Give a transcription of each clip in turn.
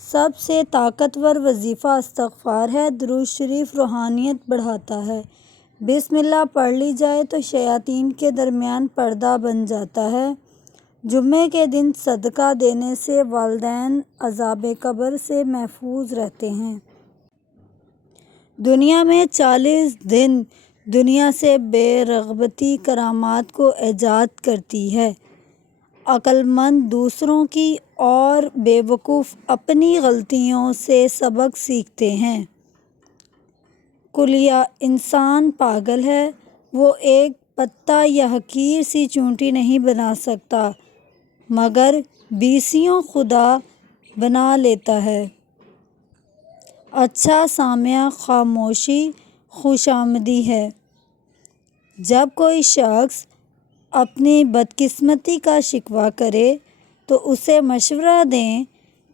سب سے طاقتور وظیفہ استغفار ہے۔ درود شریف روحانیت بڑھاتا ہے۔ بسم اللہ پڑھ لی جائے تو شیاطین کے درمیان پردہ بن جاتا ہے۔ جمعے کے دن صدقہ دینے سے والدین عذاب قبر سے محفوظ رہتے ہیں۔ دنیا میں 40 دن دنیا سے بے رغبتی کرامات کو ایجاد کرتی ہے۔ عقل مند دوسروں کی اور بے وقوف اپنی غلطیوں سے سبق سیکھتے ہیں۔ کلیہ انسان پاگل ہے، وہ ایک پتا یا حقیر سی چونٹی نہیں بنا سکتا مگر 20 خدا بنا لیتا ہے۔ اچھا سامع خاموشی خوش آمدی ہے۔ جب کوئی شخص اپنی بدقسمتی کا شکوہ کرے تو اسے مشورہ دیں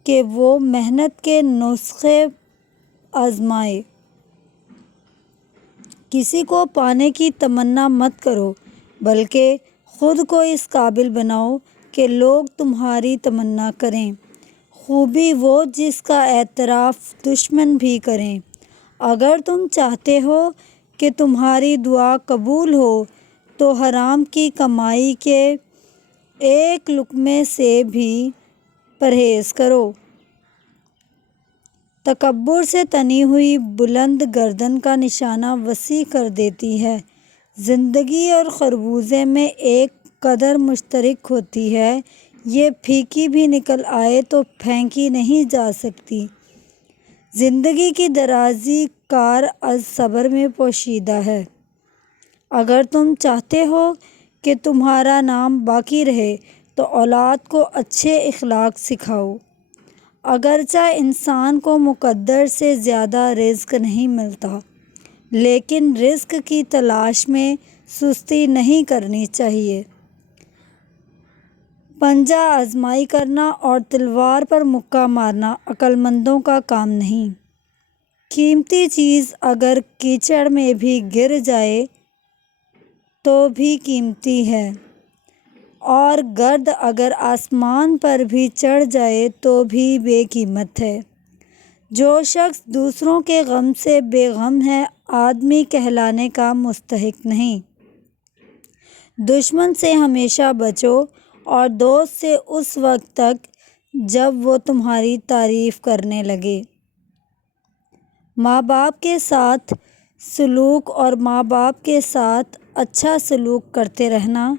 کہ وہ محنت کے نسخے آزمائے۔ کسی کو پانے کی تمنا مت کرو بلکہ خود کو اس قابل بناؤ کہ لوگ تمہاری تمنا کریں۔ خوبی وہ جس کا اعتراف دشمن بھی کریں۔ اگر تم چاہتے ہو کہ تمہاری دعا قبول ہو تو حرام کی کمائی کے ایک لقمے سے بھی پرہیز کرو۔ تکبر سے تنی ہوئی بلند گردن کا نشانہ وسیع کر دیتی ہے۔ زندگی اور خربوزے میں ایک قدر مشترک ہوتی ہے، یہ پھیکی بھی نکل آئے تو پھینکی نہیں جا سکتی۔ زندگی کی درازی کار از صبر میں پوشیدہ ہے۔ اگر تم چاہتے ہو کہ تمہارا نام باقی رہے تو اولاد کو اچھے اخلاق سکھاؤ۔ اگرچہ انسان کو مقدر سے زیادہ رزق نہیں ملتا لیکن رزق کی تلاش میں سستی نہیں کرنی چاہیے۔ پنجہ آزمائی کرنا اور تلوار پر مکہ مارنا عقل مندوں کا کام نہیں۔ قیمتی چیز اگر کیچڑ میں بھی گر جائے تو بھی قیمتی ہے اور گرد اگر آسمان پر بھی چڑھ جائے تو بھی بے قیمت ہے۔ جو شخص دوسروں کے غم سے بے غم ہے آدمی کہلانے کا مستحق نہیں۔ دشمن سے ہمیشہ بچو اور دوست سے اس وقت تک جب وہ تمہاری تعریف کرنے لگے۔ ماں باپ کے ساتھ سلوک اور ماں باپ کے ساتھ اچھا سلوک کرتے رہنا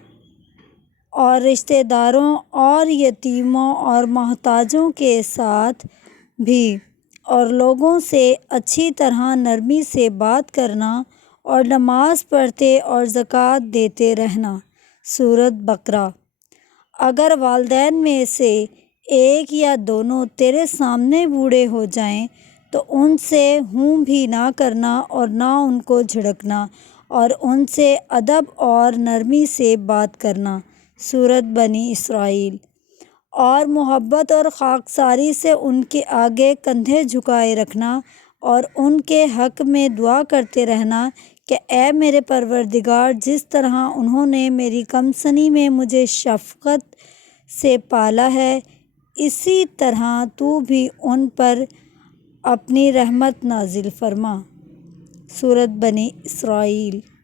اور رشتہ داروں اور یتیموں اور محتاجوں کے ساتھ بھی اور لوگوں سے اچھی طرح نرمی سے بات کرنا اور نماز پڑھتے اور زکوٰۃ دیتے رہنا۔ سورۃ بقرہ۔ اگر والدین میں سے ایک یا دونوں تیرے سامنے بوڑھے ہو جائیں تو ان سے ہوں بھی نہ کرنا اور نہ ان کو جھڑکنا اور ان سے ادب اور نرمی سے بات کرنا۔ سورۃ بنی اسرائیل۔ اور محبت اور خاکساری سے ان کے آگے کندھے جھکائے رکھنا اور ان کے حق میں دعا کرتے رہنا کہ اے میرے پروردگار، جس طرح انہوں نے میری کم سنی میں مجھے شفقت سے پالا ہے اسی طرح تو بھی ان پر اپنی رحمت نازل فرما۔ سورۃ بنی اسرائیل۔